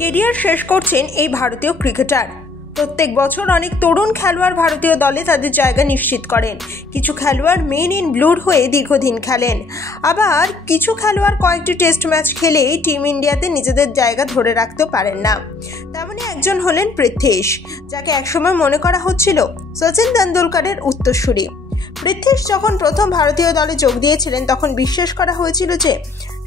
Career শেষ করছেন এই ভারতীয় ক্রিকেটার। প্রত্যেক বছর অনেক তরুণ খেলোয়াড় ভারতীয় দলে তাদের জায়গা নিশ্চিত করেন। কিছু খেলোয়াড় মেন ইন ব্লুর হয়ে দীর্ঘদিন খেলেন, আবার কিছু খেলোয়াড় কয়েকটি টেস্ট ম্যাচ খেলেই টিম ইন্ডিয়াতে নিজেদের জায়গা ধরে রাখতে পারেন না। তেমনই একজন হলেন পৃথ্বীশ, যাকে একসময় মনে করা হচ্ছিল সচিন তেন্ডুলকরের উত্তরসূরি। পৃথ্বীশ যখন প্রথম ভারতীয় দলে যোগ দিয়েছিলেন তখন বিশ্বাস করা হয়েছিল যে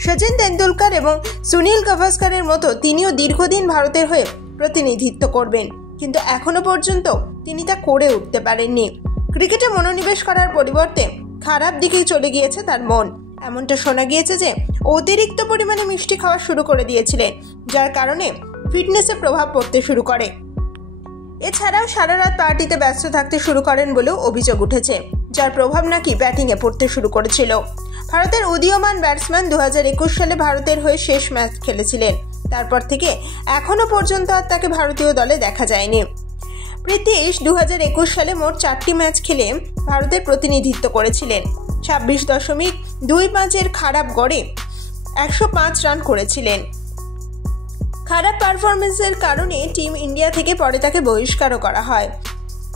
সচিন তেন্ডুলকর এবং সুনীল গাভাস্করের মতো তিনিও দীর্ঘদিন ভারতের হয়ে প্রতিনিধিত্ব করবেন, কিন্তু এখনো পর্যন্ত তিনি তা করে উঠতে পারেননি। ক্রিকেটে মনোনিবেশ করার পরিবর্তে খারাপ দিকেই চলে গিয়েছে তার মন। এমনটা শোনা গিয়েছে যে অতিরিক্ত পরিমাণে মিষ্টি খাওয়া শুরু করে দিয়েছিলেন, যার কারণে ফিটনেসে প্রভাব পড়তে শুরু করে। এছাড়াও সারা রাত পার্টিতে ব্যস্ত থাকতে শুরু করেন বলেও অভিযোগ উঠেছে, যার প্রভাব নাকি ব্যাটিংয়ে পড়তে শুরু করেছিল। ভারতের উদীয়মান ব্যাটসম্যান 2021 সালে ভারতের হয়ে শেষ ম্যাচ খেলেছিলেন। তারপর থেকে এখনো পর্যন্ত আর তাকে ভারতীয় দলে দেখা যায়নি। পৃথ্বীশ 2021 সালে মোট 4টি ম্যাচ খেলে ভারতের প্রতিনিধিত্ব করেছিলেন। 26.25 খারাপ গড়ে 105 রান করেছিলেন। খারাপ পারফরমেন্সের কারণে টিম ইন্ডিয়া থেকে পরে তাকে বহিষ্কারও করা হয়।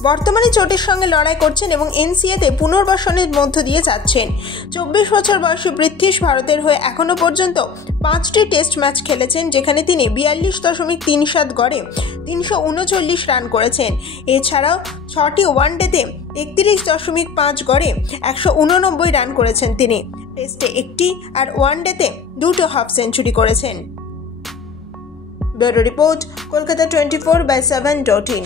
বর্তমানে চোটের সঙ্গে লড়াই করছেন এবং এনসিএতে পুনর্বাসনের মধ্য দিয়ে যাচ্ছেন। 24 বছর বয়সী পৃথ্বীশ ভারতের হয়ে এখনো পর্যন্ত 5টি টেস্ট ম্যাচ খেলেছেন, যেখানে তিনি 42.37 গড়ে 339 রান করেছেন। এছাড়াও 6টি ওয়ানডেতে 31.5 গড়ে 189 রান করেছেন তিনি। টেস্টে 1টি আর ওয়ানডেতে 2টো হাফ সেঞ্চুরি করেছেন। Bureau report, Kolkata 24/7.in।